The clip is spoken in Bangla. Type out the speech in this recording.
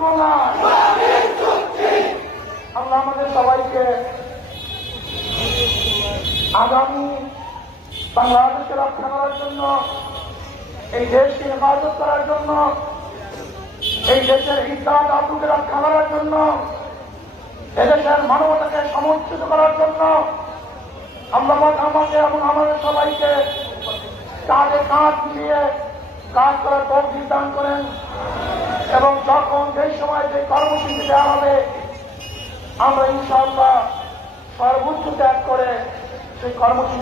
মানব না আল্লাহ আমাদের সবাইকে আগামী বাংলাদেশকে রক্ষা করার জন্য, এই দেশকে হেফাজত করার জন্য, এই দেশের ইদ্যাদ আতুকে রক্ষা করার জন্য, এদেশের মানবতাকে সমর্থিত করার জন্য, আমরা আমাকে এবং আমাদের সবাইকে কাঁধে কাঁধ মিলিয়ে কাজ করার পর দান করেন। এবং সেই সময় যে কর্মসূচি দেওয়া হবে আমরা ইনশাআল্লাহ সর্বোচ্চ ত্যাগ করে সেই কর্মসূচি